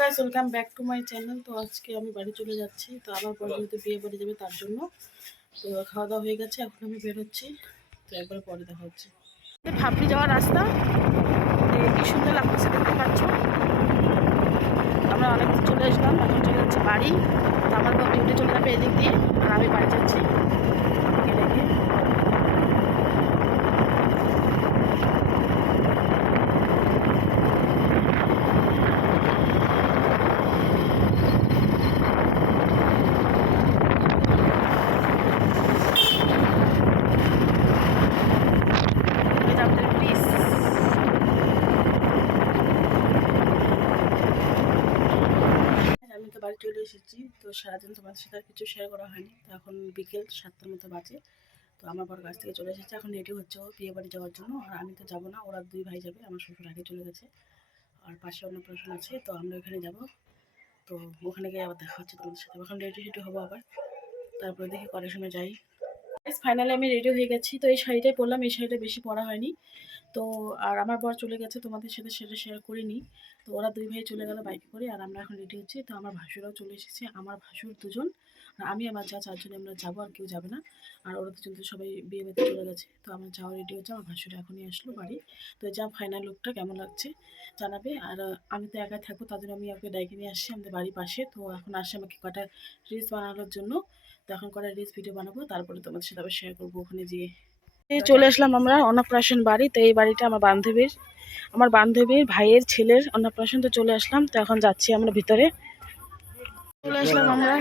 Guys welcome back to my channel. তো আজকে আমি বাড়ি চলে যাচ্ছি। তো আবার পরে যেহেতু বিয়ে বাড়ি যাবে তার জন্য তো খাওয়া দাওয়া হয়ে গেছে, এখন আমি বেরোচ্ছি। তো একবার পরে দেখা হচ্ছে। ভাবলি যাওয়ার রাস্তা কি সুন্দর লাগতেছে দেখতে পাচ্ছ। আমরা অনেক চলে আসলাম, এখন চলে যাচ্ছি বাড়ি। তো আমার ডিউটি চলে যাবে এদিক দিয়ে, আর আমি বাড়ি যাচ্ছি আমাকে রেখে। আমি তো বাড়ি চলে এসেছি। তো সারাদিন তোমাদের সাথে আর কিছু শেয়ার করা হয়নি। তো এখন বিকেল 7টার মতো বাজে। তো আমার বড় কাছ থেকে চলে এসেছে, এখন রেডি হচ্ছে ও বিয়ে বাড়ি যাওয়ার জন্য। আর আমি তো যাবো না, ওরা দুই ভাই যাবে। আমার শ্বশুর আগে চলে গেছে, আর পাশে অন্নপ্রাশন আছে, তো আমরা ওখানে যাব। তো ওখানে গিয়ে আবার দেখা হচ্ছে তোমাদের সাথে। এখন রেডি হবো আবার, তারপরে দেখি কটার সময় যাই। ফাইনালি আমি রেডি হয়ে গেছি। তো এই শাড়িটাই পরলাম, এই শাড়িটা বেশি পরা হয়নি। তো আর আমার বর চলে গেছে, তোমাদের সাথে সেটা শেয়ার করিনি। তো ওরা দুই ভাই চলে গেল বাইকে করে, আর আমরা এখন রেডি হচ্ছি। তো আমার ভাসুরাও চলে এসেছে, আমার ভাসুর দুজন, আর আমি আমার যা চারজনে আমরা যাবো, আর কেউ যাবে না। আর ওরা দুজন তো সবাই বিয়ে বাড়িতে চলে গেছে। তো আমার যাওয়া রেডি হচ্ছে, আমার ভাসুর এখনই আসলো বাড়ি। তো যা ফাইনাল লুকটা কেমন লাগছে জানাবে। আর আমি তো একাই থাকবো, তাদের আমি ওকে ডাইকে নিয়ে আসছি আমাদের বাড়ির পাশে। তো এখন আসে আমাকে কটা রিলস বানানোর জন্য। তো এখন কটা রিলস ভিডিও বানাবো, তারপরে তোমাদের সাথে আবার শেয়ার করবো ওখানে যেয়ে। চলে আসলাম আমরা অন্নপ্রাশন বাড়ি। তো এই বাড়িটা আমার বান্ধবীর ভাইয়ের ছেলের অন্নপ্রাশন। তো চলে আসলাম, তো এখন যাচ্ছি আমরা ভিতরে। চলে আসলাম আমরা।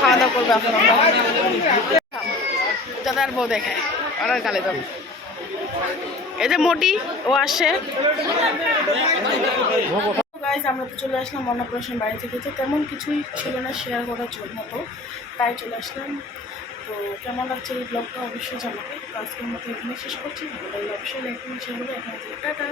খাওয়া দাওয়া করবো এখন আমরা। দাদার বউ দেখে ওরা গালে যাবো। এই যে মোটি ও আসে। গাইজ আমরা তো চলে আসলাম অন্নপ্রাশন বাড়ি থেকে। তো তেমন কিছুই ছিল না শেয়ার করার জন্য, তো তাই চলে আসলাম। তো কেমন লাগছে এই ব্লগটা অবশ্যই জানাবে। তো আজকের মতো এখানে শেষ করছি। অবশ্যই লাইক করুন, শেয়ার করবে। এখন টাটা।